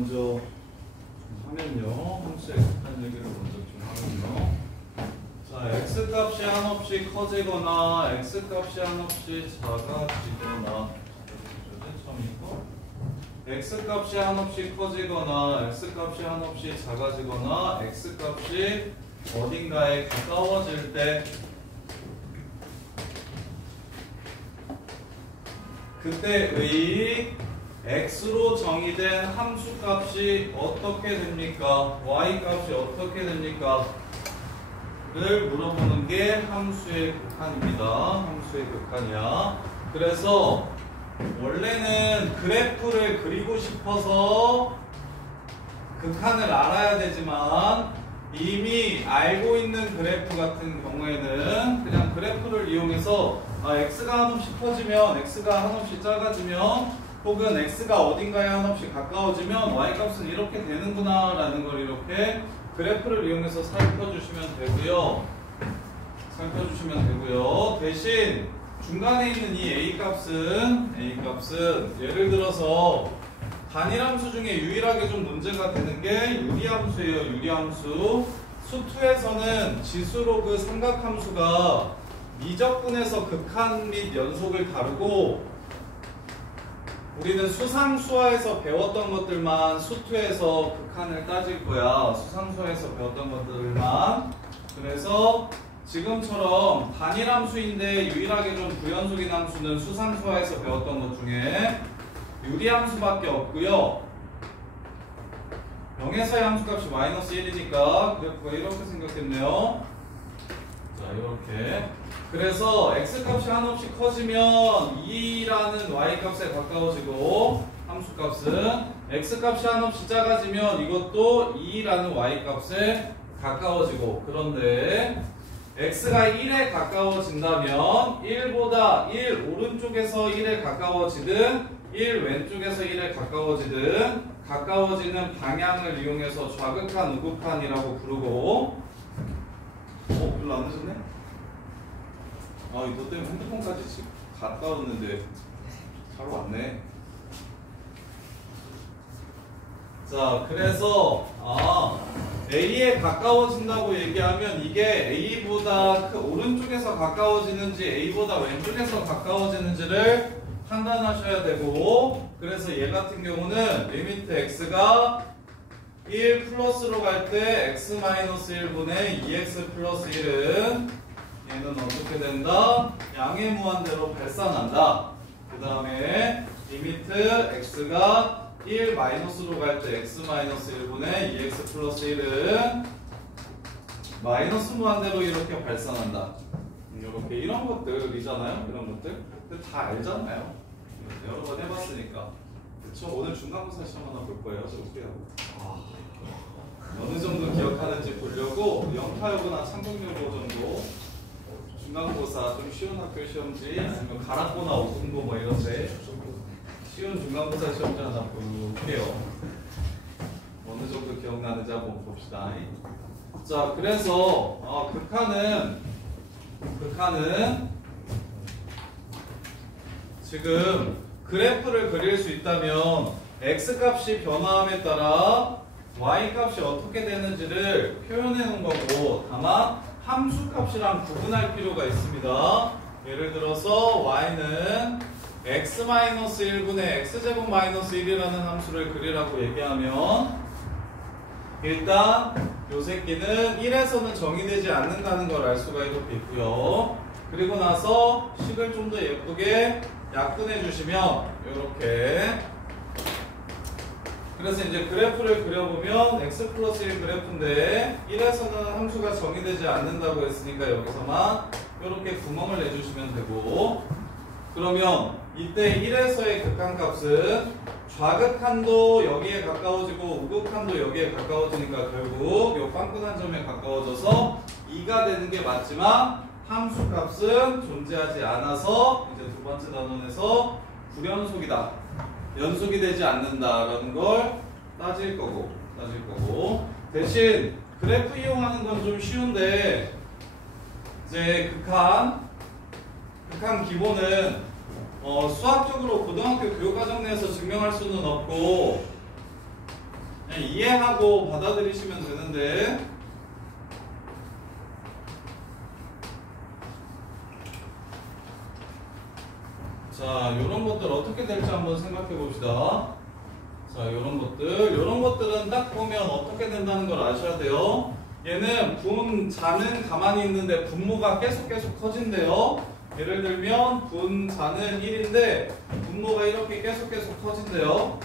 먼저 하면요. 함수의 극한 얘기를 먼저 좀 하면요. 자, x값이 한없이 커지거나 x값이 한없이 작아지거나 x값이 한없이 커지거나 x값이 한없이 작아지거나 x값이 어딘가에 가까워질 때 그때의 x로 정의된 함수값이 어떻게 됩니까? y값이 어떻게 됩니까? 를 물어보는 게 함수의 극한입니다. 함수의 극한이야. 그래서 원래는 그래프를 그리고 싶어서 극한을 알아야 되지만 이미 알고 있는 그래프 같은 경우에는 그냥 그래프를 이용해서 x가 한없이 커지면 x가 한없이 작아지면 혹은 x가 어딘가에 한없이 가까워지면 y값은 이렇게 되는구나 라는 걸 이렇게 그래프를 이용해서 살펴주시면 되고요. 대신 중간에 있는 이 a값은 예를 들어서 단일함수 중에 유일하게 좀 문제가 되는 게 유리함수예요. 유리함수. 수2에서는 지수로그 삼각함수가 미적분에서 극한 및 연속을 다루고 우리는 수상수화에서 배웠던 것들만 수2에서 극한을 따질 거야. 수상수화에서 배웠던 것들만. 그래서 지금처럼 단일함수인데 유일하게 좀 부연속인 함수는 수상수화에서 배웠던 것 중에 유리함수밖에 없고요. 영에서의 함수값이 마이너스 1이니까 그래프가 이렇게 생겼겠네요. 자, 이렇게. 그래서 x값이 한없이 커지면 2라는 y값에 가까워지고 함수값은 x값이 한없이 작아지면 이것도 2라는 y값에 가까워지고 그런데 x가 1에 가까워진다면 1보다 1 오른쪽에서 1에 가까워지든 1 왼쪽에서 1에 가까워지는 방향을 이용해서 좌극한, 우극한이라고 부르고 별로 안 늦었네? 너 때문에 핸드폰까지 지금 갔다 왔는데 잘 왔네. 자, 그래서 A에 가까워진다고 얘기하면 이게 A보다 오른쪽에서 가까워지는지 A보다 왼쪽에서 가까워지는지를 판단하셔야 되고 그래서 얘 같은 경우는 리미트 x가 1 플러스로 갈 때 x-1분의 2x 플러스 1은 얘는 어떻게 된다? 양의 무한대로 발산한다. 그 다음에 리미트 x가 1 마이너스로 갈 때 x-1분의 2x 플러스 1은 마이너스 무한대로 이렇게 발산한다. 이렇게 이런 것들이잖아요. 이런 것들. 근데 다 알잖아요. 여러 번 해봤으니까. 그쵸? 오늘 중간고사 시험 하나 볼 거예요. 저 우리하고. 어느 정도 기억하는지 보려고 영타여부나 참고여부 정도 중간고사 좀 쉬운 학교 시험지 아니면 가락고나 오kum고 뭐 이런데 쉬운 중간고사 시험지 하나 볼게요. 어느 정도 기억나는지 한번 봅시다. 자, 그래서 극한은 지금 그래프를 그릴 수 있다면 x값이 변화함에 따라 y값이 어떻게 되는지를 표현해 놓은 거고 다만 함수값이랑 구분할 필요가 있습니다. 예를 들어서 y는 x-1분의 x제곱 마이너스 1이라는 함수를 그리라고 얘기하면 일단 요 새끼는 1에서는 정의되지 않는다는 걸 알 수가 이렇게 있고요. 그리고 나서 식을 좀 더 예쁘게 약분해 주시면 이렇게 그래서 이제 그래프를 그려보면 x 플러스 1 그래프인데 1에서는 함수가 정의되지 않는다고 했으니까 여기서만 이렇게 구멍을 내주시면 되고 그러면 이때 1에서의 극한값은 좌극한도 여기에 가까워지고 우극한도 여기에 가까워지니까 결국 이 빵끈한 점에 가까워져서 2가 되는 게 맞지만 함수값은 존재하지 않아서 이제 두 번째 단원에서 불연속이다. 연속이 되지 않는다라는 걸 따질 거고 대신 그래프 이용하는 건 좀 쉬운데 이제 극한 기본은 수학적으로 고등학교 교육과정 내에서 증명할 수는 없고 그냥 이해하고 받아들이시면 되는데 자, 요런 것들 어떻게 될지 한번 생각해 봅시다. 자, 요런 것들은 딱 보면 어떻게 된다는 걸 아셔야 돼요. 얘는 분자는 가만히 있는데 분모가 계속 커진대요. 예를 들면 분자는 1인데 분모가 이렇게 계속 커진대요.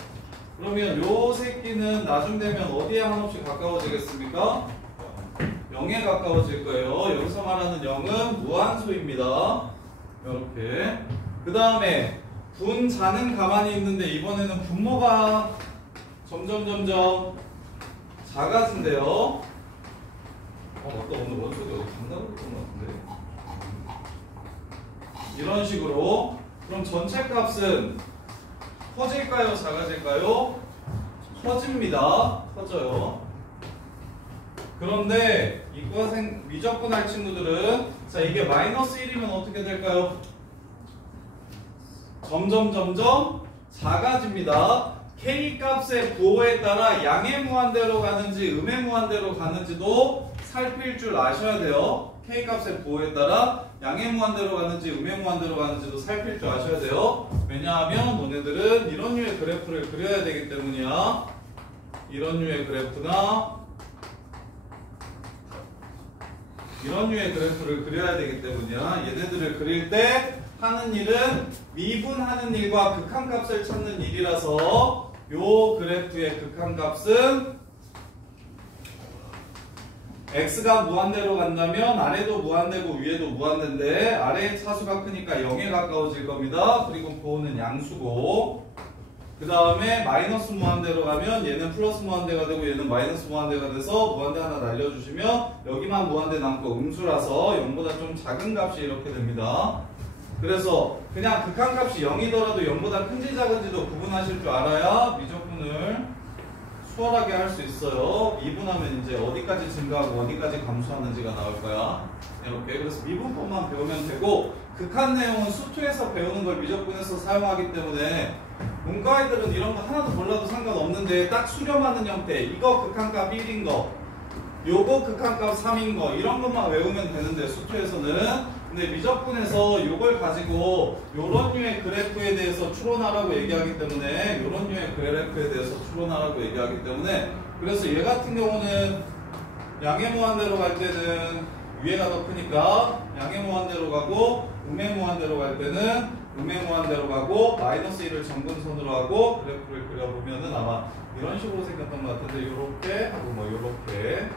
그러면 요 새끼는 나중 되면 어디에 한없이 가까워지겠습니까? 0에 가까워질 거예요. 여기서 말하는 0은 무한소입니다. 이렇게. 그 다음에 분자는 가만히 있는데 이번에는 분모가 점점 작아진대요. 아까 오늘 원소리 어디 간다고 했던 것 같은데. 이런 식으로. 그럼 전체 값은 커질까요? 작아질까요? 커집니다. 커져요. 그런데 이과생 미적분할 친구들은 자, 이게 마이너스 1이면 어떻게 될까요? 점점 작아집니다. K 값의 부호에 따라 양의 무한대로 가는지 음의 무한대로 가는지도 살필 줄 아셔야 돼요. K 값의 부호에 따라 양의 무한대로 가는지 음의 무한대로 가는지도 살필 줄 아셔야 돼요. 왜냐하면 너네들은 이런 류의 그래프를 그려야 되기 때문이야. 이런 류의 그래프나 이런 류의 그래프를 그려야 되기 때문이야. 얘네들을 그릴 때 하는 일은 미분하는 일과 극한값을 찾는 일이라서 요 그래프의 극한값은 x가 무한대로 간다면 아래도 무한대고 위에도 무한대인데 아래의 차수가 크니까 0에 가까워질 겁니다. 그리고 부호는 양수고 그 다음에 마이너스 무한대로 가면 얘는 플러스 무한대가 되고 얘는 마이너스 무한대가 돼서 무한대 하나 날려주시면 여기만 무한대 남고 음수라서 0보다 좀 작은 값이 이렇게 됩니다. 그래서 그냥 극한값이 0이더라도 0보다 큰지 작은지도 구분하실 줄 알아야 미적분을 수월하게 할 수 있어요. 미분하면 이제 어디까지 증가하고 어디까지 감소하는지가 나올 거야. 이렇게. 그래서 미분법만 배우면 되고 극한 내용은 수투에서 배우는 걸 미적분에서 사용하기 때문에 문과 아이들은 이런 거 하나도 몰라도 상관없는데 딱 수렴하는 형태, 이거 극한값 1인 거, 요거 극한값 3인 거 이런 것만 외우면 되는데 수투에서는. 근데 미적분에서 요걸 가지고 요런 류의 그래프에 대해서 추론하라고 얘기하기 때문에 요런 류의 그래프에 대해서 추론하라고 얘기하기 때문에 그래서 얘 같은 경우는 양의 무한대로 갈 때는 위에가 더 크니까 양의 무한대로 가고 음의 무한대로 갈 때는 음의 무한대로 가고 마이너스 1을 정근선으로 하고 그래프를 그려보면은 아마 이런 식으로 생겼던 것 같은데 요렇게 하고 뭐 요렇게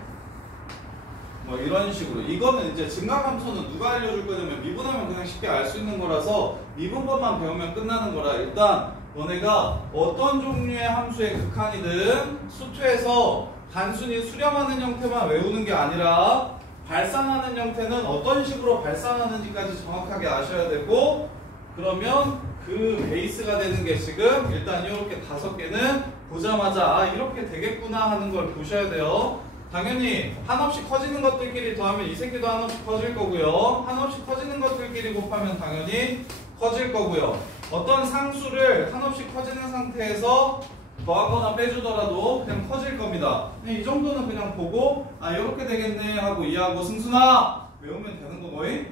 뭐 이런 식으로. 이거는 이제 증가감소는 누가 알려줄 거냐면 미분하면 그냥 쉽게 알 수 있는 거라서 미분법만 배우면 끝나는 거라 일단 너네가 어떤 종류의 함수의 극한이든 수투에서 단순히 수렴하는 형태만 외우는 게 아니라 발산하는 형태는 어떤 식으로 발산하는지까지 정확하게 아셔야 되고 그러면 그 베이스가 되는 게 지금 일단 이렇게 5개는 보자마자 아 이렇게 되겠구나 하는 걸 보셔야 돼요. 당연히 한없이 커지는 것들끼리 더하면 이 새끼도 한없이 커질 거고요. 한없이 커지는 것들끼리 곱하면 당연히 커질 거고요. 어떤 상수를 한없이 커지는 상태에서 더하거나 빼주더라도 그냥 커질 겁니다. 이 정도는 그냥 보고 아 이렇게 되겠네 하고 이해하고 승순아 외우면 되는 거 거의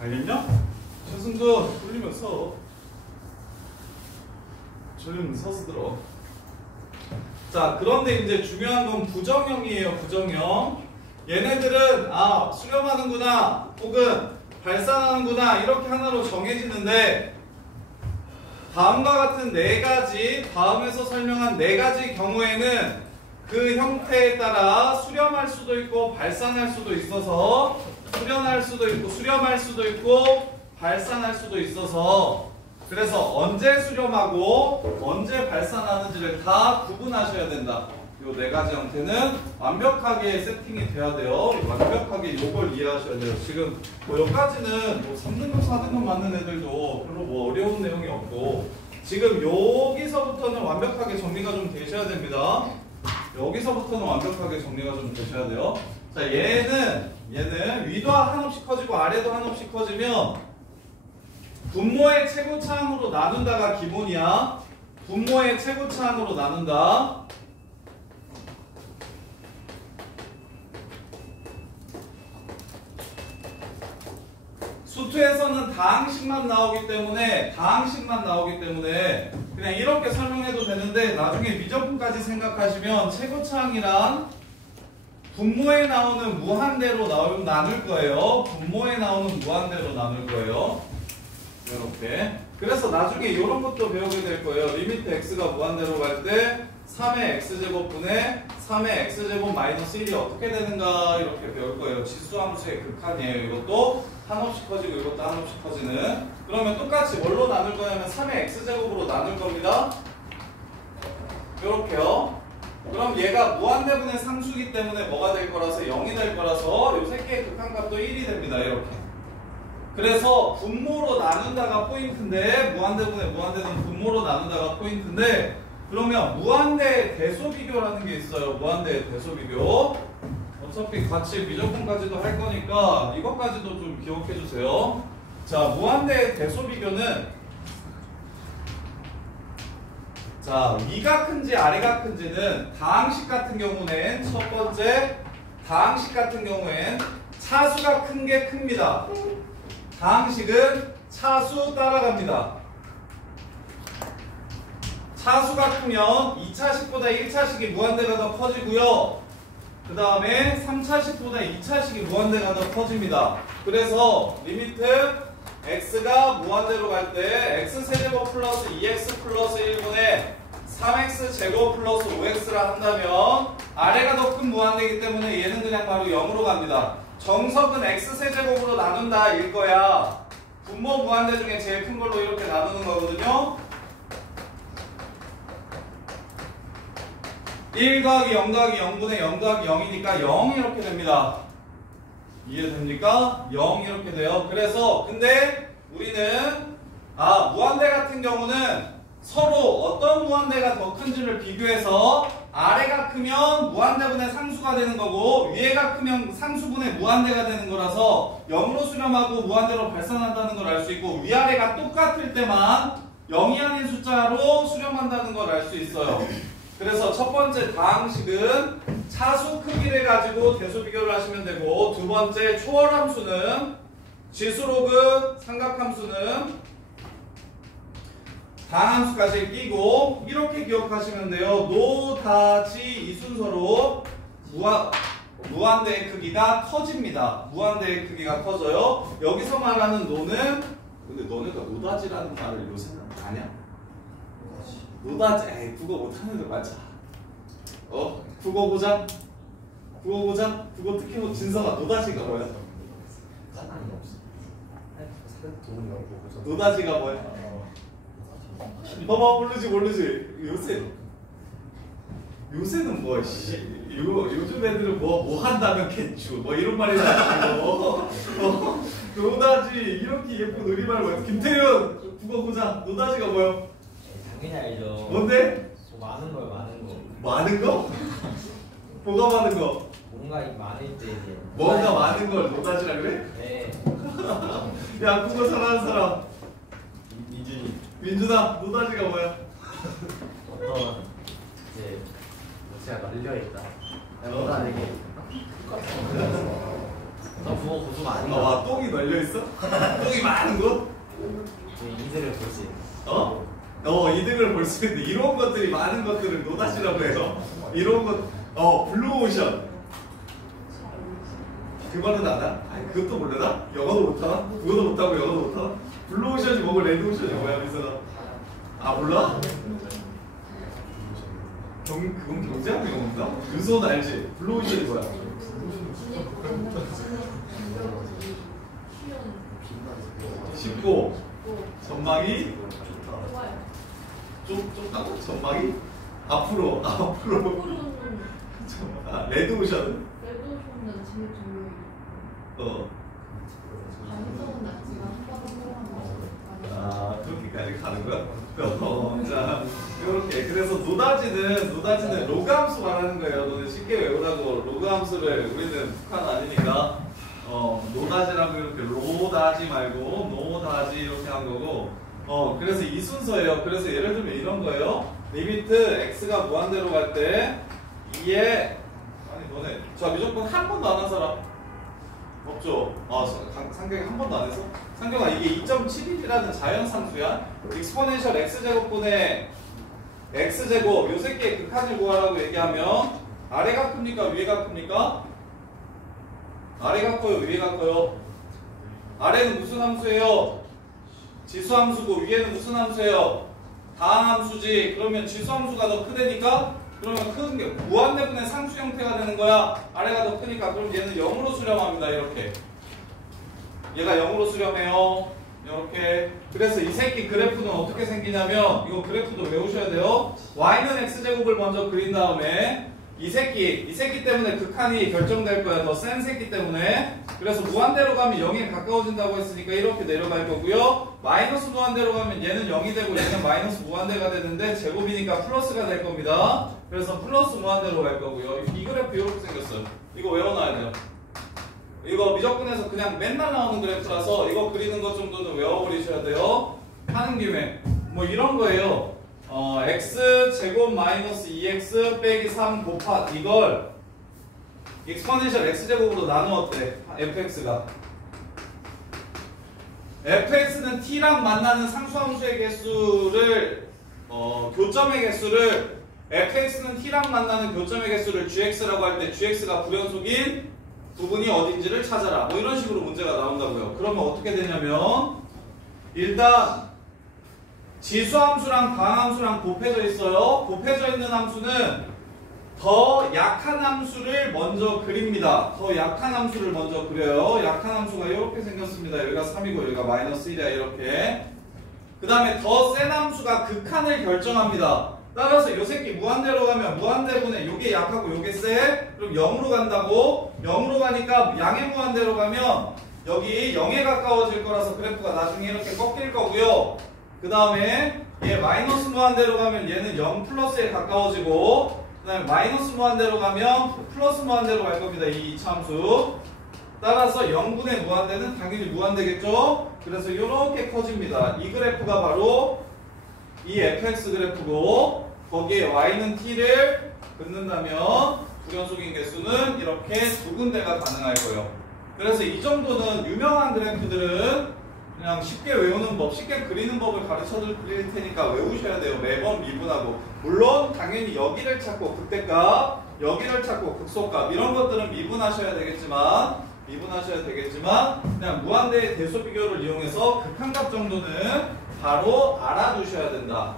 알겠냐? 최승준 돌리면서 서서 들어. 자, 그런데 이제 중요한 건 부정형이에요. 부정형. 얘네들은 아 수렴하는구나 혹은 발산하는구나 이렇게 하나로 정해지는데 다음과 같은 4가지 다음에서 설명한 4가지 경우에는 그 형태에 따라 수렴할 수도 있고 발산할 수도 있어서 수렴할 수도 있고 수렴할 수도 있고 발산할 수도 있어서 그래서 언제 수렴하고 언제 발산하는지를 다 구분하셔야 된다. 요 4가지 형태는 완벽하게 세팅이 돼야 돼요. 완벽하게 요걸 이해하셔야 돼요. 지금 뭐 여기까지는 뭐 3등급, 4등급 맞는 애들도 별로 뭐 어려운 내용이 없고 지금 여기서부터는 완벽하게 정리가 좀 되셔야 됩니다. 여기서부터는 완벽하게 정리가 좀 되셔야 돼요. 자, 얘는 위도 한없이 커지고 아래도 한없이 커지면 분모의 최고차항으로 나눈다가 기본이야. 분모의 최고차항으로 나눈다. 수투에서는 다항식만 나오기 때문에 그냥 이렇게 설명해도 되는데 나중에 미적분까지 생각하시면 최고차항이란 분모에 나오는 무한대로 나눌 거예요. 분모에 나오는 무한대로 나눌 거예요. 이렇게. 그래서 나중에 이런 것도 배우게 될 거예요. 리미트 x가 무한대로 갈 때 3의 x제곱분의 3의 x제곱 마이너스 1이 어떻게 되는가 이렇게 배울 거예요. 지수함수의 극한이에요. 이것도 한없이 커지고 이것도 한없이 커지는. 그러면 똑같이 뭘로 나눌 거냐면 3의 x제곱으로 나눌 겁니다. 이렇게요. 그럼 얘가 무한대분의 상수기 때문에 뭐가 될 거라서 0이 될 거라서 요 새끼의 극한값도 1이 됩니다. 이렇게. 그래서 분모로 나눈다가 포인트인데 무한대분의 무한대는 분모로 나눈다가 포인트인데 그러면 무한대 대소비교라는 게 있어요. 무한대 대소비교. 어차피 같이 미적분까지도 할 거니까 이것까지도 좀 기억해 주세요. 자, 무한대 대소비교는 자, 위가 큰지 아래가 큰지는 다항식 같은 경우는 첫 번째 다항식 같은 경우엔 차수가 큰 게 큽니다. 다항식은 차수 따라갑니다. 차수가 크면 2차식보다 1차식이 무한대가 더 커지고요. 그 다음에 3차식보다 2차식이 무한대가 더 커집니다. 그래서 리미트 x가 무한대로 갈 때 x세제곱 플러스 2x 플러스 1분의 3x 제곱 플러스 5x라 한다면 아래가 더 큰 무한대이기 때문에 얘는 그냥 바로 0으로 갑니다. 정석은 x세제곱으로 나눈다 일 거야. 분모 무한대 중에 제일 큰 걸로 이렇게 나누는 거거든요. 1 더하기 0 더하기 0분의 0 더하기 0이니까 0 이렇게 됩니다. 이해됩니까? 0 이렇게 돼요. 그래서 근데 우리는 무한대 같은 경우는 서로 어떤 무한대가 더 큰지를 비교해서 아래가 크면 무한대분의 상수가 되는 거고 위에가 크면 상수분의 무한대가 되는 거라서 0으로 수렴하고 무한대로 발산한다는 걸 알 수 있고 위아래가 똑같을 때만 0이 아닌 숫자로 수렴한다는 걸 알 수 있어요. 그래서 첫 번째 다항식은 차수 크기를 가지고 대수 비교를 하시면 되고 두 번째 초월함수는 지수로그 삼각함수는 다항함수까지 끼고 이렇게 기억하시면 돼요. 노, 다, 지 이 순서로 무한대의 크기가 커집니다. 무한대의 크기가 커져요. 여기서 말하는 노는 근데 너네가 노다지라는 말을 요새는 아냐? 노다지, 에이 국어 못하는 애 맞아. 국어 보자. 국어 특히 뭐 진서가 노다지가 뭐야? 노다지가 뭐야? 봐봐 모르지. 요새는 뭐 요즘 애들은 뭐 한다면 겠주 뭐 이런 말이 나고 노다지 이렇게 예쁜 우리말 뭐야? 김태윤 국어 보자. 노다지가 뭐야? 당연히 알죠. 뭔데? 많은 거요, 많은 거. 많은 거? 뭐가 많은 거? 뭔가 많을 때 이제. 뭔가 많은 걸 노다지라 그래? 네. 야 국어 잘하는 사람. 민준아, 노다지가 뭐야? 어떤 이제 제가 널려 있다. 노다지게. 저 국어 고수가 아닌가? 와 똥이 널려 있어? 똥이 많은 거? 이들을 볼수 있는. 이득을 볼 수 있는데 이런 것들이 많은 것들을 노다지라고 해요. 이런 것, 블루오션. 그거는 알아? 아니 그것도 모르나? 영어도 못하나? 그것도 못하고 영어도 못하나? 블루오션이 뭐고 레드오션이 뭐야 민서가? 몰라? 그건 경제학 용어인가? 윤서는 알지? 블루오션이 뭐야? 쉽고 전망이 좁다고? 전망이? 앞으로 레드오션은? 레드오션은 제일 조용히 감성은 낮지만 한번 그렇게까지 가는 거야? 자, 이렇게. 그래서 노다지는 로그 함수 말하는 거예요. 너네 쉽게 외우라고 로그 함수를 우리는 북한 아니니까 노다지라고 이렇게 로다지 말고 노다지 이렇게 한 거고 그래서 이 순서예요. 그래서 예를 들면 이런 거예요. 리미트 x가 무한대로 갈 때 2에 아니 너네 자 무조건 한 번도 안 한 사람 없죠? 상경이 한 번도 안 했어? 상경아 이게 2.71이라는 자연상수야. 익스포넨셜 x제곱분의 x제곱 요 새끼의 극한을 구하라고 얘기하면 아래가 큽니까? 위에가 큽니까? 아래가 커요? 위에가 커요? 아래는 무슨 함수예요? 지수함수고 위에는 무슨 함수예요? 다항함수지. 그러면 지수함수가 더 크다니까? 그러면 큰 게 무한대분의 상수 형태가 되는 거야. 아래가 더 크니까. 그럼 얘는 0으로 수렴합니다. 이렇게. 얘가 0으로 수렴해요. 이렇게. 그래서 이 새끼 그래프는 어떻게 생기냐면 이거 그래프도 외우셔야 돼요. y는 x제곱을 먼저 그린 다음에 이 새끼 때문에 극한이 결정될 거야. 더 센 새끼 때문에. 그래서 무한대로 가면 0에 가까워진다고 했으니까 이렇게 내려갈 거고요. 마이너스 무한대로 가면 얘는 0이 되고 얘는 마이너스 무한대가 되는데 제곱이니까 플러스가 될 겁니다. 그래서 플러스 무한대로 갈 거고요. 이 그래프 이렇게 생겼어요. 이거 외워놔야 돼요. 이거 미적분에서 그냥 맨날 나오는 그래프라서 이거 그리는 것 정도는 외워버리셔야 돼요. 하는 김에 뭐 이런 거예요. x제곱 마이너스 2x 빼기 3 곱하 이걸 익스포넨셜 x제곱으로 나누었대. fx가 fx는 t랑 만나는 상수함수의 개수를 교점의 개수를 fx는 t랑 만나는 교점의 개수를 gx라고 할 때 gx가 불연속인 부분이 어딘지를 찾아라. 뭐 이런 식으로 문제가 나온다고요. 그러면 어떻게 되냐면 일단 지수함수랑 다항함수랑 곱해져 있어요. 곱해져 있는 함수는 더 약한 함수를 먼저 그립니다. 더 약한 함수를 먼저 그려요. 약한 함수가 이렇게 생겼습니다. 여기가 3이고 여기가 마이너스 1이야. 이렇게. 그 다음에 더 센 함수가 극한을 결정합니다. 따라서 요 새끼 무한대로 가면 무한대분의 요게 약하고 요게 세. 그럼 0으로 간다고. 0으로 가니까 양의 무한대로 가면 여기 0에 가까워질 거라서 그래프가 나중에 이렇게 꺾일 거고요. 그 다음에 얘 마이너스 무한대로 가면 얘는 0 플러스에 가까워지고 그 다음에 마이너스 무한대로 가면 플러스 무한대로 갈 겁니다. 이 이차함수. 따라서 0분의 무한대는 당연히 무한대겠죠? 그래서 이렇게 커집니다. 이 그래프가 바로 이 fx 그래프고 거기에 y는 t를 긋는다면 불연속인 개수는 이렇게 두 군데가 가능할 거예요. 그래서 이 정도는 유명한 그래프들은 그냥 쉽게 외우는 법, 쉽게 그리는 법을 가르쳐 드릴 테니까 외우셔야 돼요. 매번 미분하고. 물론 당연히 여기를 찾고 극대값, 여기를 찾고 극소값 이런 것들은 미분하셔야 되겠지만 그냥 무한대의 대소 비교를 이용해서 극한값 정도는 바로 알아두셔야 된다.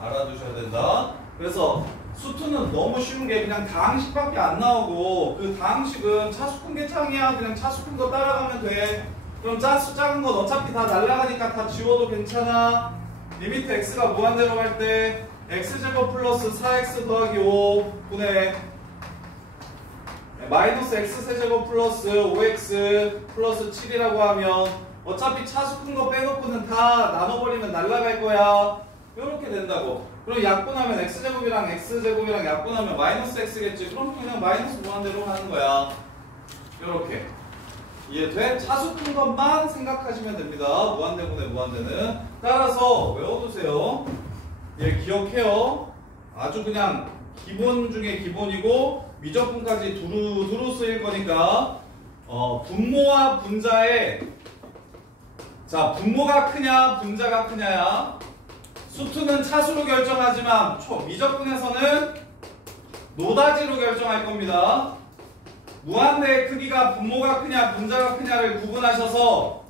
그래서 수투는 너무 쉬운 게 그냥 다항식밖에 안 나오고 그 다항식은 차수큰 계창이야. 그냥 차수큰 거 따라가면 돼. 그럼 짜수 작은 건 어차피 다 날아가니까 다 지워도 괜찮아. 리미트 x가 무한대로 갈 때 x제곱 플러스 4x 더하기 5 분의 마이너스 x 세제곱 플러스 5x 플러스 7이라고 하면 어차피 차수 큰 거 빼놓고는 다 나눠버리면 날아갈 거야. 이렇게 된다고. 그럼 약분하면 x제곱이랑 x제곱이랑 약분하면 마이너스 x겠지. 그럼 그냥 마이너스 무한대로 하는 거야. 이렇게. 이해돼? 차수 큰 것만 생각하시면 됩니다. 무한대분의 무한대는. 따라서 외워두세요. 얘 기억해요. 아주 그냥 기본 중에 기본이고 미적분까지 두루 쓰일 거니까 분모와 분자의 자 분모가 크냐 분자가 크냐야. 수투는 차수로 결정하지만 미적분에서는 노다지로 결정할 겁니다. 무한대의 크기가 분모가 크냐 분자가 크냐를 구분하셔서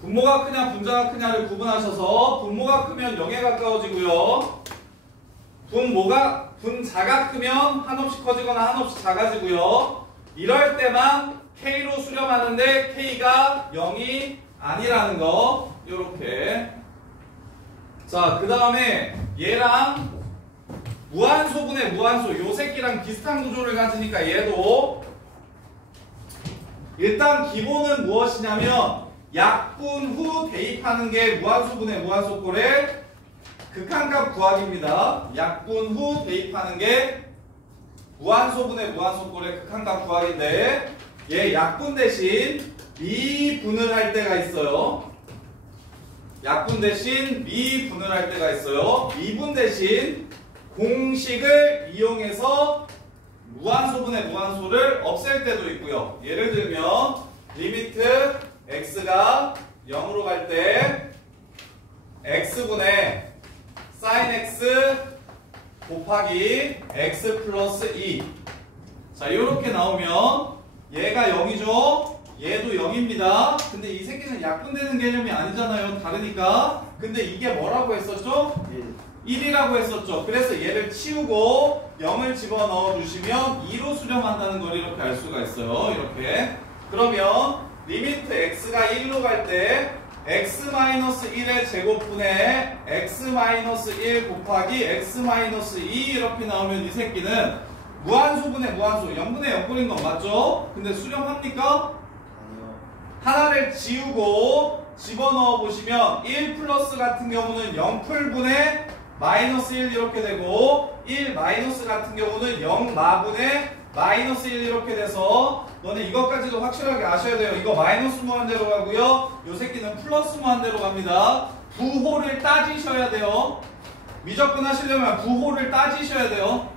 분모가 크냐 분자가 크냐를 구분하셔서 분모가 크면 0에 가까워지고요. 분자가 크면 한없이 커지거나 한없이 작아지고요. 이럴 때만 K로 수렴하는데 K가 0이 아니라는 거. 요렇게. 자, 그 다음에 얘랑 무한소분의 무한소 요 새끼랑 비슷한 구조를 가지니까 얘도 일단 기본은 무엇이냐면 약분 후 대입하는 게 무한소분의 무한소꼴의 극한값 구하기입니다. 약분 후 대입하는 게 무한소분의 무한소꼴의 극한값 구하기인데 얘 약분 대신 미분을 할 때가 있어요. 약분 대신 미분을 할 때가 있어요. 미분 대신 공식을 이용해서 무한소분의 무한소를 없앨 때도 있고요. 예를 들면 리미트 x가 0으로 갈 때 x분의 sin x 곱하기 x 플러스 2. 자, 이렇게 나오면 얘가 0이죠. 얘도 0입니다. 근데 이 새끼는 약분되는 개념이 아니잖아요. 다르니까. 근데 이게 뭐라고 했었죠? 1이라고 했었죠. 그래서 얘를 치우고 0을 집어넣어 주시면 2로 수렴한다는 걸 이렇게 알 수가 있어요. 이렇게. 그러면 리미트 x가 1로 갈 때 x-1의 제곱분의 x-1 곱하기 x-2 이렇게 나오면 이 새끼는 무한소분의 무한소 0분의 0꼴인 건 맞죠? 근데 수렴합니까? 아니요. 하나를 지우고 집어넣어 보시면 1 플러스 같은 경우는 0풀분의 마이너스 1 이렇게 되고 1 마이너스 같은 경우는 0 마분의 마이너스 1 이렇게 돼서 너네 이것까지도 확실하게 아셔야 돼요. 이거 마이너스 무한대로 가고요. 요 새끼는 플러스 무한대로 갑니다. 부호를 따지셔야 돼요. 미적분 하시려면 부호를 따지셔야 돼요.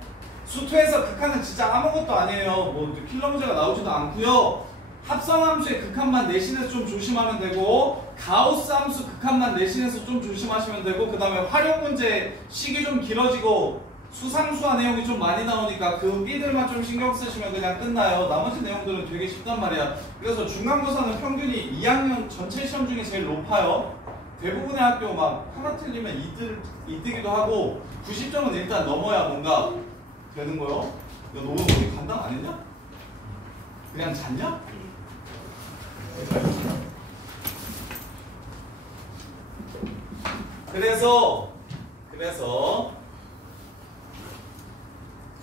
수투에서 극한은 진짜 아무것도 아니에요. 뭐 킬러 문제가 나오지도 않고요. 합성함수의 극한만 내신해서 좀 조심하면 되고 가우스 함수 극한만 내신해서 좀 조심하시면 되고 그 다음에 활용 문제 식이 좀 길어지고 수상수화 내용이 좀 많이 나오니까 그 삐들만 좀 신경 쓰시면 그냥 끝나요. 나머지 내용들은 되게 쉽단 말이야. 그래서 중간고사는 평균이 2학년 전체 시험 중에 제일 높아요. 대부분의 학교 막 하나 틀리면 이뜨기도 하고 90점은 일단 넘어야 뭔가 되는 거요. 너 오늘 어디 감당 안 했냐? 그냥 잤냐? 그래서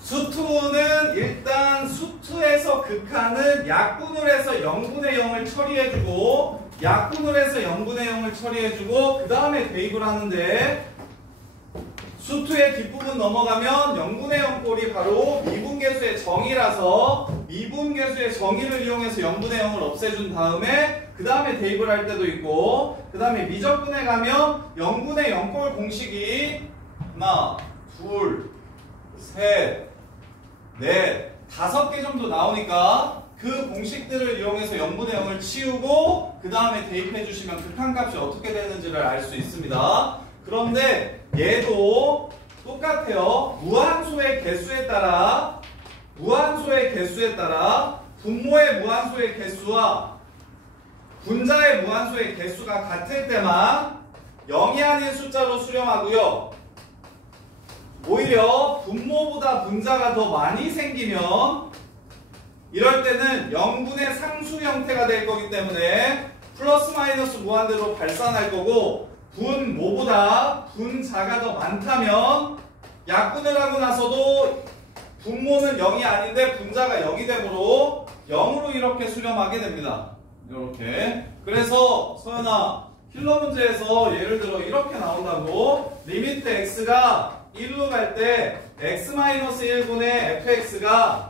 수투는 일단 수투에서 극한은 약분을 해서 0분의 0을 처리해주고 약분을 해서 0분의 0을 처리해주고 그 다음에 대입을 하는데 수투의 뒷부분 넘어가면 0분의 0 꼴이 바로 미분계수의 정의라서 미분계수의 정의를 이용해서 0분의 0을 없애준 다음에 그 다음에 대입을 할 때도 있고 그 다음에 미적분에 가면 0분의 0 꼴 공식이 하나, 둘, 셋, 넷, 5개 정도 나오니까 그 공식들을 이용해서 0분의 0을 치우고 그 다음에 대입해 주시면 극한값이 어떻게 되는지를 알 수 있습니다. 그런데 얘도 똑같아요. 무한소의 개수에 따라 분모의 무한소의 개수와 분자의 무한소의 개수가 같을 때만 0이 아닌 숫자로 수렴하고요. 오히려 분모보다 분자가 더 많이 생기면 이럴 때는 0분의 상수 형태가 될 거기 때문에 플러스 마이너스 무한대로 발산할 거고 분모보다 분자가 더 많다면 약분을 하고 나서도 분모는 0이 아닌데 분자가 0이 되므로 0으로 이렇게 수렴하게 됩니다. 이렇게. 그래서 서연아 킬러 문제에서 예를 들어 이렇게 나온다고 리미트 x가 1로 갈 때 x-1분의 fx가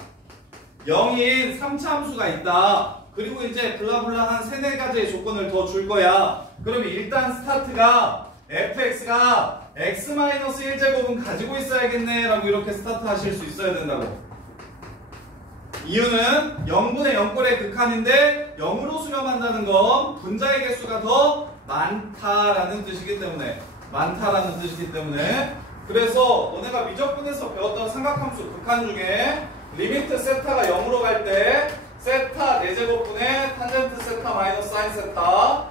0인 3차 함수가 있다. 그리고 이제 블라블라 한 3-4가지의 조건을 더 줄 거야. 그러면 일단 스타트가 fx가 x-1제곱은 가지고 있어야겠네 라고 이렇게 스타트 하실 수 있어야 된다고. 이유는 0분의 0꼴의 극한인데 0으로 수렴한다는 건 분자의 개수가 더 많다라는 뜻이기 때문에 그래서 너네가 미적분에서 배웠던 삼각함수 극한 중에 리미트 세타가 0으로 갈 때 세타 4제곱분의 탄젠트 세타 마이너스 사인 세타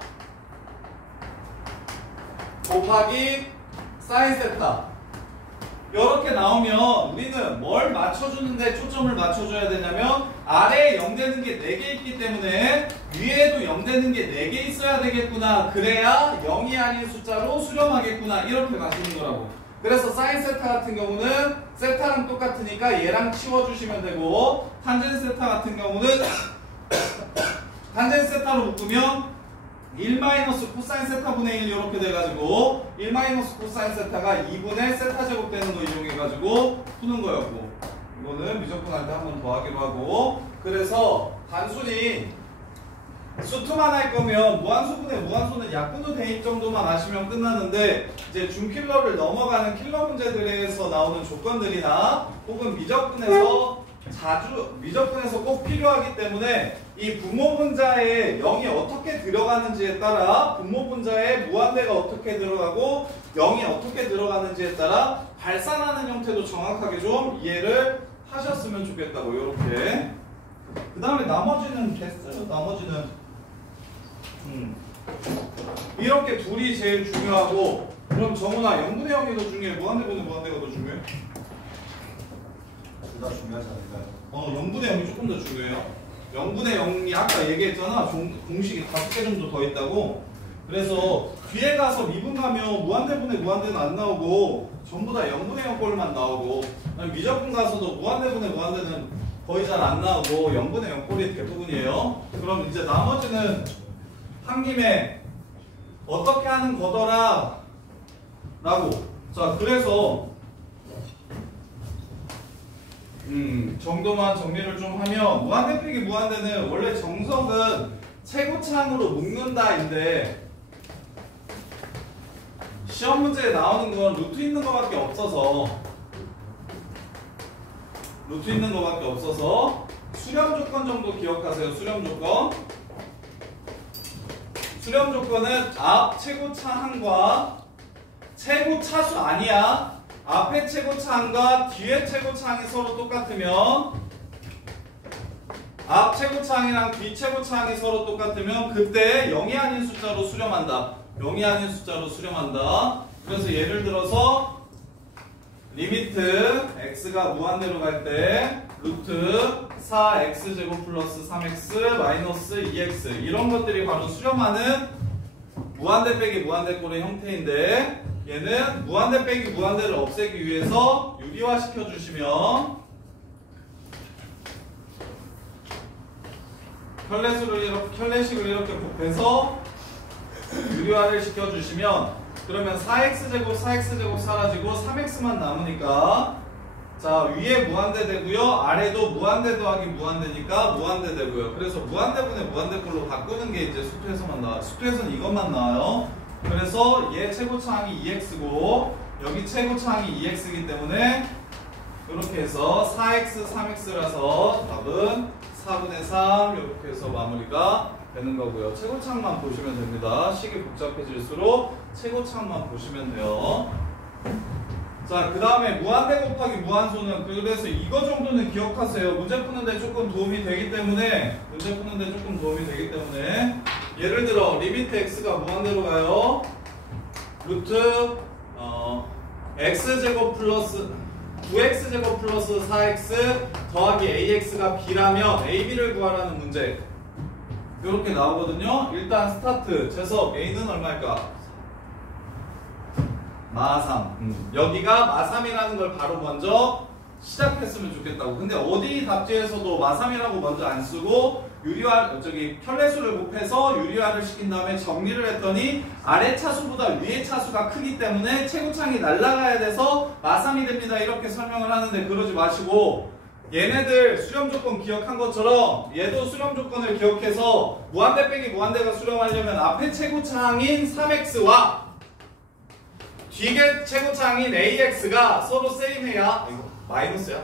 곱하기 사인 세타 이렇게 나오면 우리는 뭘 맞춰주는데 초점을 맞춰줘야 되냐면 아래에 0 되는 게 4개 있기 때문에 위에도 0 되는 게 4개 있어야 되겠구나. 그래야 0이 아닌 숫자로 수렴하겠구나. 이렇게 가시는 거라고. 그래서 사인 세타 같은 경우는 세타랑 똑같으니까 얘랑 치워주시면 되고 탄젠 세타 같은 경우는 탄젠 세타로 묶으면 1 코사인 세타분의 1 이렇게 돼가지고 1 코사인 세타가 2분의 세타 제곱 되는 거 이용해가지고 푸는 거였고 이거는 미적분할 때 한 번 더 하기로 하고 그래서 단순히 수투만 할 거면 무한수분의 무한소는 약분후 대입 정도만 아시면 끝나는데 이제 중킬러를 넘어가는 킬러 문제들에서 나오는 조건들이나 혹은 미적분에서 꼭 필요하기 때문에 이 분모분자에 0이 어떻게 들어가는지에 따라 분모분자에 무한대가 어떻게 들어가고 0이 어떻게 들어가는지에 따라 발산하는 형태도 정확하게 좀 이해를 하셨으면 좋겠다고 이렇게. 그 다음에 나머지는 됐어요. 나머지는 이렇게 둘이 제일 중요하고 그럼 정훈아 0분의 0이 더 중요해? 무한대분의 무한대가 더 중요해? 둘 다 중요하지 않을까요? 0분의 0이 조금 더 중요해요. 0분의 0이 아까 얘기했잖아. 공식이 5개 정도 더 있다고. 그래서 뒤에 가서 미분하면 무한대분의 무한대는 안 나오고 전부 다 0분의 0 꼴만 나오고 미적분 가서도 무한대분의 무한대는 거의 잘 안 나오고 0분의 0 꼴이 대부분이에요. 그럼 이제 나머지는 한 김에 어떻게 하는 거더라 라고. 자, 그래서 정도만 정리를 좀 하면 무한대 빼기 무한대는 원래 정석은 최고차항으로 묶는다인데 시험 문제에 나오는 건 루트 있는 거밖에 없어서 수렴 조건 정도 기억하세요. 수렴 조건. 수렴 조건은 앞 최고차항과 최고차수 아니야. 앞에 최고차항과 뒤에 최고차항이 서로 똑같으면 앞 최고차항이랑 뒤 최고차항이 서로 똑같으면 그때 0이 아닌 숫자로 수렴한다. 0이 아닌 숫자로 수렴한다. 그래서 예를 들어서 리미트 x가 무한대로 갈 때 루트 4x제곱 플러스 3x 마이너스 2x 이런 것들이 바로 수렴하는 무한대 빼기 무한대 꼴의 형태인데 얘는 무한대 빼기 무한대를 없애기 위해서 유리화 시켜주시면 켤레식을 이렇게 곱해서 유리화를 시켜주시면 그러면 4x제곱 사라지고 3x만 남으니까 자 위에 무한대 되고요 아래도 무한대 더하기 무한대니까 무한대 되고요. 그래서 무한대분의 무한대꼴로 바꾸는 게 이제 수투에서만 나와요. 수투에서는 이것만 나와요. 그래서 얘 최고차항이 2x고 여기 최고차항이 2x이기 때문에 이렇게 해서 4x 3x라서 답은 4분의 3 이렇게 해서 마무리가 되는 거고요. 최고차항만 보시면 됩니다. 식이 복잡해질수록 최고차항만 보시면 돼요. 자, 그 다음에 무한대 곱하기 무한소는 그래서 이거 정도는 기억하세요. 문제 푸는데 조금 도움이 되기 때문에 예를 들어 리미트 x가 무한대로 가요. 루트 x제곱 플러스 9x제곱 플러스 4x 더하기 ax가 b라면 ab를 구하라는 문제 이렇게 나오거든요. 일단 스타트 재석 a는 얼마일까? 마3 여기가 마3이라는 걸 바로 먼저 시작했으면 좋겠다고. 근데 어디 답지에서도 마3이라고 먼저 안 쓰고 켤레수를 곱해서 유리화를 시킨 다음에 정리를 했더니 아래 차수보다 위에 차수가 크기 때문에 최고차항이 날아가야 돼서 마3이 됩니다 이렇게 설명을 하는데 그러지 마시고 얘네들 수렴 조건 기억한 것처럼 얘도 수렴 조건을 기억해서 무한대 빼기 무한대가 수렴하려면 앞에 최고차항인 3x와 뒤에 최고차항인 ax가 서로 세임해야 이거 마이너스야?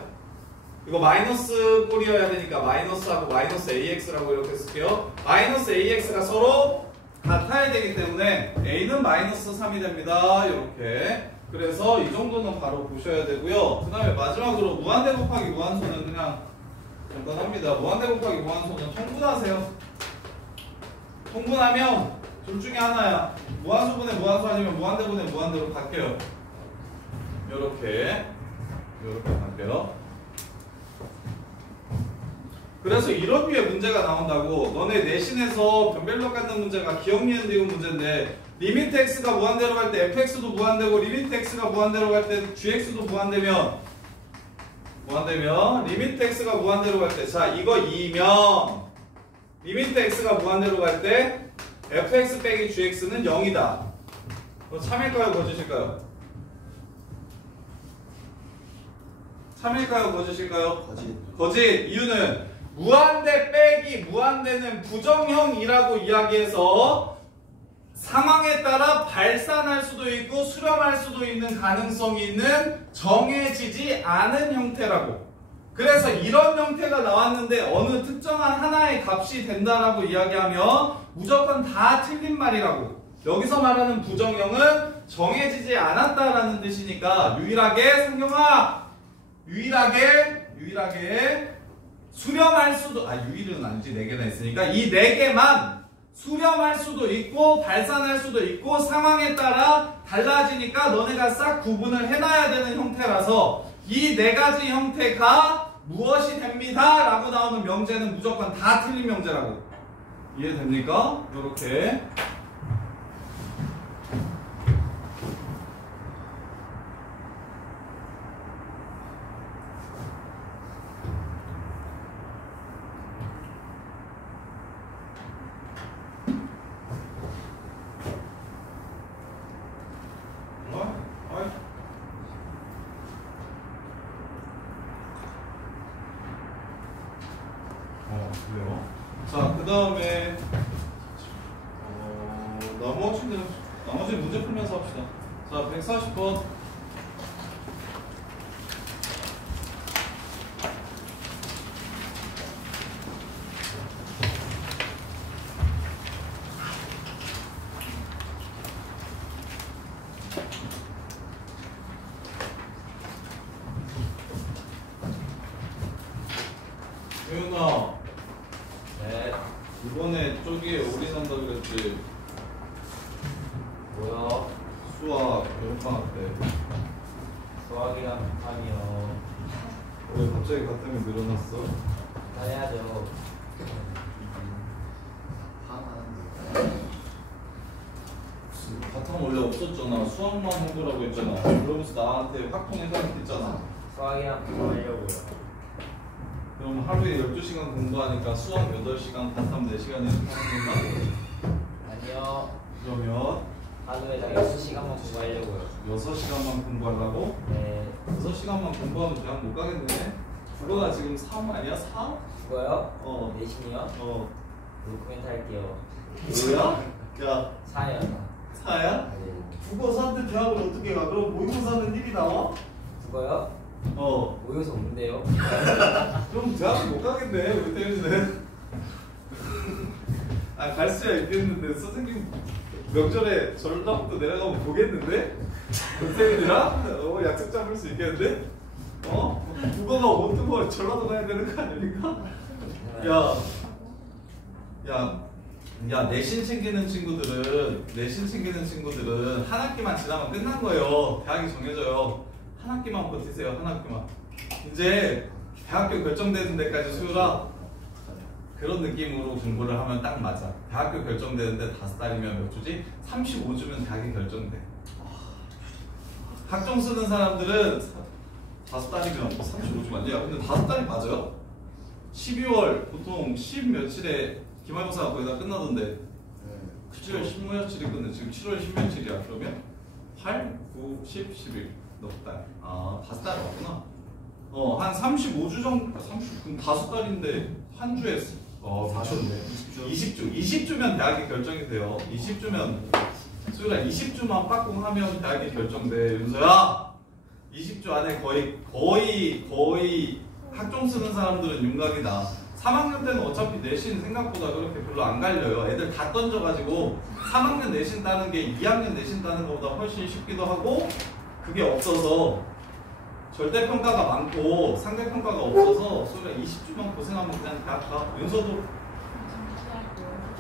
이거 마이너스 꼴이어야 되니까 마이너스하고 마이너스 ax라고 이렇게 쓸게요. 마이너스 ax가 서로 같아야 되기 때문에 a는 마이너스 3이 됩니다. 이렇게. 그래서 이 정도는 바로 보셔야 되고요. 그 다음에 마지막으로 무한대 곱하기 무한소는 그냥 간단합니다. 무한대 곱하기 무한소는 통분하세요. 통분하면 둘 중에 하나야. 무한소분의 무한소 아니면 무한대분의 무한대로 바뀌어요. 요렇게 바뀌어요. 그래서 이런 류의 문제가 나온다고. 너네 내신에서 변별력 갖는 문제가 기억 니은 디귿 문제인데 리미트 x가 무한대로 갈 때 fx도 무한대고 리미트 x가 무한대로 갈 때 gx도 무한대면 리미트 x가 무한대로 갈 때 자 이거 2면 리미트 x가 무한대로 갈 때 fx 빼기 gx는 0이다. 참일까요? 거짓일까요? 참일까요? 거짓일까요? 거짓. 거짓. 이유는 무한대 빼기 무한대는 부정형이라고 이야기해서 상황에 따라 발산할 수도 있고 수렴할 수도 있는 가능성이 있는 정해지지 않은 형태라고. 그래서 이런 형태가 나왔는데 어느 특정한 하나의 값이 된다라고 이야기하면 무조건 다 틀린 말이라고. 여기서 말하는 부정형은 정해지지 않았다라는 뜻이니까 유일하게 상경아 유일하게 수렴할 수도 유일은 아니지 4개나 있으니까 이 4개만 수렴할 수도 있고 발산할 수도 있고 상황에 따라 달라지니까 너네가 싹 구분을 해놔야 되는 형태라서 이 4가지 형태가 무엇이 됩니다 라고 나오는 명제는 무조건 다 틀린 명제라고. 이해됩니까? 이렇게 그래요. 자, 그 다음에 나머지 문제 풀면서 합시다. 자, 140번. 효윤아, 네. 이번에 저기에 올인한다 그랬지? 뭐요? 수학 여름방학 때. 수학이랑 비판이요. 왜 갑자기 가tem이 늘어났어? 해야죠. 바탕 원래 없었잖아. 수학만 해보라고 했잖아. 그러면서 나한테 확통해서 수학이랑 비판하려고요. 그럼 하루에 12시간 공부하니까 수학 8시간, 바탕 4시간 이렇게 하는 건가? 아니요. 그러면 하루에 딱 6시간만 공부하려고요. 6시간만 공부하려고? 네. 6시간만 공부하면 대학 못 가겠네. 국어가 지금 3 아니야? 4? 그거요? 내신이요? 노코멘트 할게요. 뭐야? 야, 4요. 4야? 네. 국어 4인데 대학을 어떻게 가? 그럼 모의고사는 1이 나와? 그거요? 모의고사 없는데요? 그럼 대학 못 가겠네, 우리 태윤이는. 갈 수야 있겠는데, 선생님 명절에 전라북도 내려가면 보겠는데? 태윤이랑? 약속 잡을 수 있겠는데? 국어가 원투고 전라도 가야 되는 거 아닙니까? 내신 챙기는 친구들은 한 학기만 지나면 끝난 거예요. 대학이 정해져요. 한 학기만 버티세요. 한 학기만. 이제 대학교 결정되는 데까지 수요라 그런 느낌으로 공부를 하면 딱 맞아. 대학교 결정되는데 5달이면 몇 주지? 35주면 대학이 결정돼. 학종 쓰는 사람들은 5달이면 35주 맞냐? 근데 5달이 맞아요? 12월 보통 10 며칠에 기말고사가 거의 다 끝나던데 7월 10며칠이 끝내. 지금 7월 10며칠이야. 그러면 8, 9, 10, 11 넉 달. 5달 맞구나. 한 35주 정도, 30, 그럼 5달인데 한 주에 맞췄네. 20주면 대학이 결정이 돼요. 20주면 수요일날 20주만 빡공하면 대학이 결정돼. 윤서야 20주 안에 거의 학종 쓰는 사람들은 윤곽이다. 3학년 때는 어차피 내신 생각보다 그렇게 별로 안 갈려요. 애들 다 던져가지고 3학년 내신 따는 게 2학년 내신 따는 것보다 훨씬 쉽기도 하고 그게 없어서 절대평가가 많고 상대평가가 없어서 소리가 20주만 고생하면 그냥 대학 가. 윤서도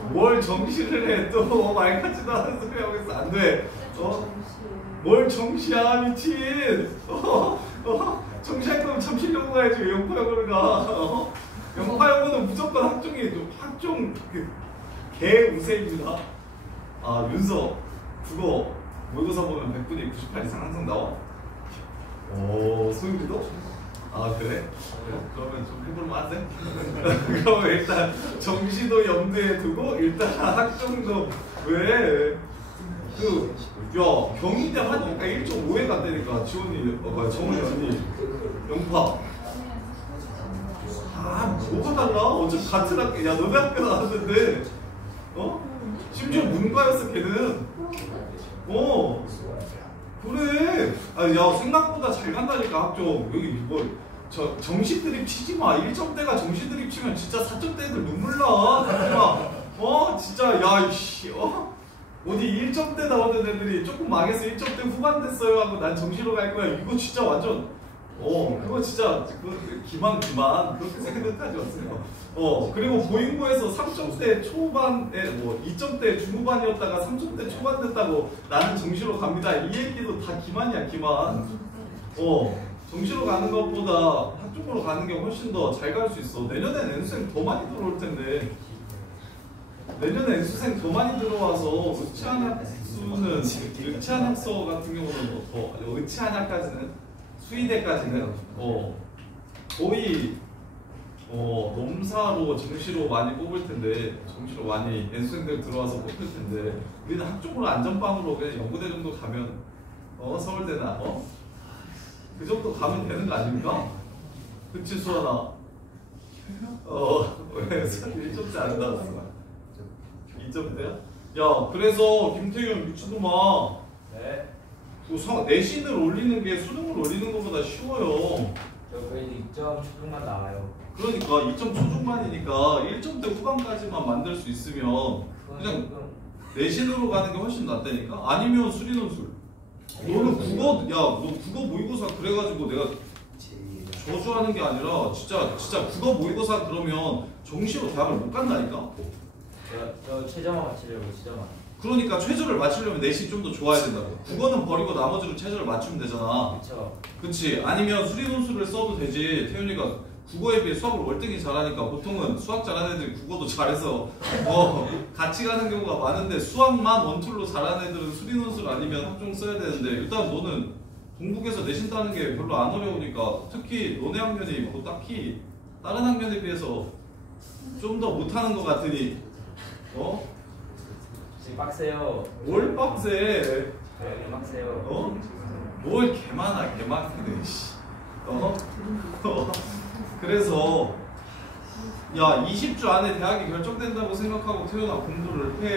뭘 정시를 해. 또 말 같지도 않은 소리 하고 있어. 안 돼. 뭘 정시야 미친. 정시할 거면 정시려고 가야지. 왜 영파영어를 가. 영파영어는 무조건 학종 개우세입니다. 윤서 국어 모의고사 보면 100분이 98 이상 항상 나와. 소율이도? 그래? 그러면 좀 해볼만 한데? 그러면 일단 정시도 염두에 두고 일단 학종도 왜? 경희대 하니까 1.5회 간다니까. 지원이 정훈이 언니 영파 아 뭐가 달라? 어차피 같은 학교. 야 너네 학교 나왔는데 심지어 문과였어 걔는. 그래. 야 생각보다 잘 간다니까 학종. 여기 뭘 정시 드립 치지 마. 1점대가 정시 드립 치면 진짜 4점대 애들 눈물 나. 하지마. 진짜 야 이씨 어디 1점대 나오는 애들이 조금 망해서 1점대 후반 됐어요 하고 난 정시로 갈 거야. 이거 진짜 완전 그거 진짜 기만 그렇게 생각하지 마세요. 그리고 보잉고에서 3점대 초반에 2점대 중후반이었다가 3점대 초반 됐다고 나는 정시로 갑니다. 이 얘기도 다 기만이야 기만. 정시로 가는 것보다 학종으로 가는 게 훨씬 더 잘 갈 수 있어. 내년엔 N수생 더 많이 들어올 텐데. 내년에 N수생 더 많이 들어와서 의치한 학서 같은 경우는 의치한 학까지는 수의대까지는 거의 nom사로 정시로 많이 뽑을 텐데 정시로 많이 N수생들 들어와서 뽑을 텐데 우리는 학종으로 안전빵으로 그냥 연구대 정도 가면 서울대나 그 정도 가면 되는 거 아닙니까? 그치 수아나? 왜 1점대 안 나왔어? 2점대야? 야 그래서 김태균 미친놈아 네. 내신을 올리는 게 수능을 올리는 것보다 쉬워요. 저 그래도 2점 초중반 나와요. 그러니까 2점 초중반이니까 1점대 후반까지만 만들 수 있으면 그냥 내신으로 가는 게 훨씬 낫다니까? 아니면 수리논술. 너는 너 국어 모의고사 그래가지고 내가 저주하는 게 아니라 진짜 국어 모의고사 그러면 정시로 대학을 못 간다니까? 저 최저만 맞추려고 최저만. 그러니까 최저를 맞추려면 내신 좀 더 좋아야 된다고. 국어는 버리고 나머지로 최저를 맞추면 되잖아. 그쵸. 그치. 아니면 수리논술을 써도 되지. 태윤이가 국어에 비해 수학을 월등히 잘하니까 보통은 수학 잘하는 애들이 국어도 잘해서 같이 가는 경우가 많은데 수학만 원툴로 잘하는 애들은 수리논술 아니면 학종 써야 되는데 일단 너는 공국에서 내신 따는 게 별로 안 어려우니까 특히 너네 학년이 뭐 딱히 다른 학년에 비해서 좀 더 못하는 것 같으니 지금 빡세요. 뭘 빡세? 네, 빡세요. 뭘 개많아 개많은데 그래서 야 20주 안에 대학이 결정된다고 생각하고 태어나 공부를 해.